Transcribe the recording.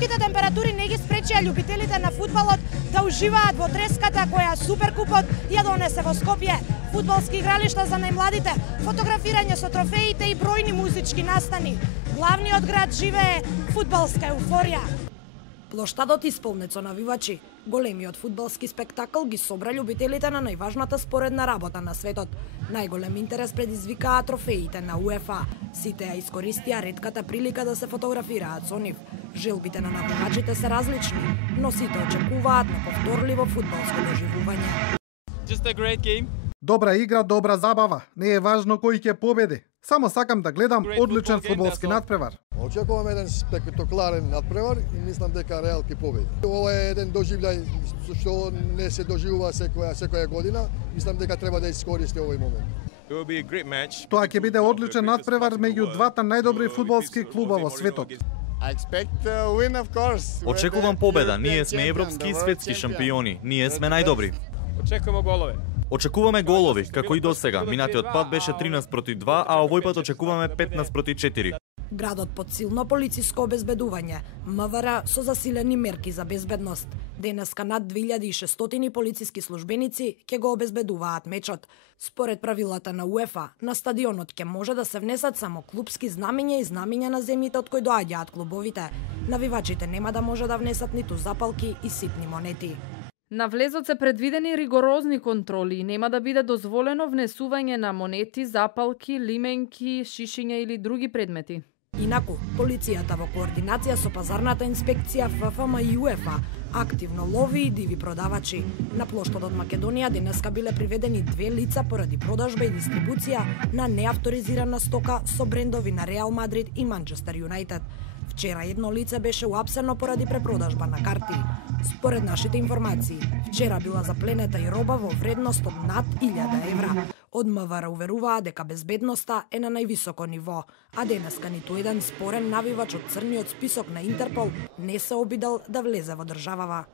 Високите температури не ги спречија љубителите на фудбалот да уживаат во треската која Суперкупот ја донесе во Скопје. Фудбалски игралишта за најмладите, фотографирање со трофеите и бројни музички настани. Главниот град живее фудбалска еуфорија. Плоштадот исполнет со навивачи. Големиот фудбалски спектакл ги собра љубителите на најважната споредна работа на светот. Најголем интерес предизвикаа трофеите на УЕФА. Сите ја искористија ретката прилика да се фотографираат со нив. Желбите на навивачите се различни, но сите очекуваат на повторливо фудбалско доживување. Just a great game. Добра игра, добра забава. Не е важно кој ќе победи. Само сакам да гледам одличен фудбалски надпревар. Очекувам еден спектакларен надпревар и мислам дека Реал ќе победи. Ова е еден доживљај што не се доживува секоја година. Мислам дека треба да искористи овој момент. It will be a great match. Тоа ќе биде одличен надпревар меѓу двата најдобри фудбалски клуба во светот. Очекувам победа. Ние сме европски и светски шампиони. Ние сме најдобри. Очекуваме голове. Очекуваме голови, како и досега. Минатиот пат беше 13-2, а овој пат очекуваме 15-4. Градот под силно полициско обезбедување, МВР со засилени мерки за безбедност. Денеска над 2600 полициски службеници ќе го обезбедуваат мечот. Според правилата на УЕФА, на стадионот ќе може да се внесат само клупски знамиња и знамиња на земјите од кои доаѓаат клубовите. Навивачите нема да може да внесат ниту запалки и ситни монети. На влезот се предвидени ригорозни контроли и нема да биде дозволено внесување на монети, запалки, лименки, шишиња или други предмети. Инаку, полицијата во координација со пазарната инспекција ФФМ и УЕФА активно лови и диви продавачи. На плоштадот Македонија денеска биле приведени 2 лица поради продажба и дистрибуција на неавторизирана стока со брендови на Реал Мадрид и Манчестер Юнајтед. Вчера едно лице беше уапсено поради препродажба на карти. Според нашите информации, вчера била запленета и роба во вредност од над 1000 евра. Од МВР уверуваа дека безбедноста е на највисоко ниво, а денеска ниту еден спорен навивач од црниот список на Интерпол не се обидел да влезе во државава.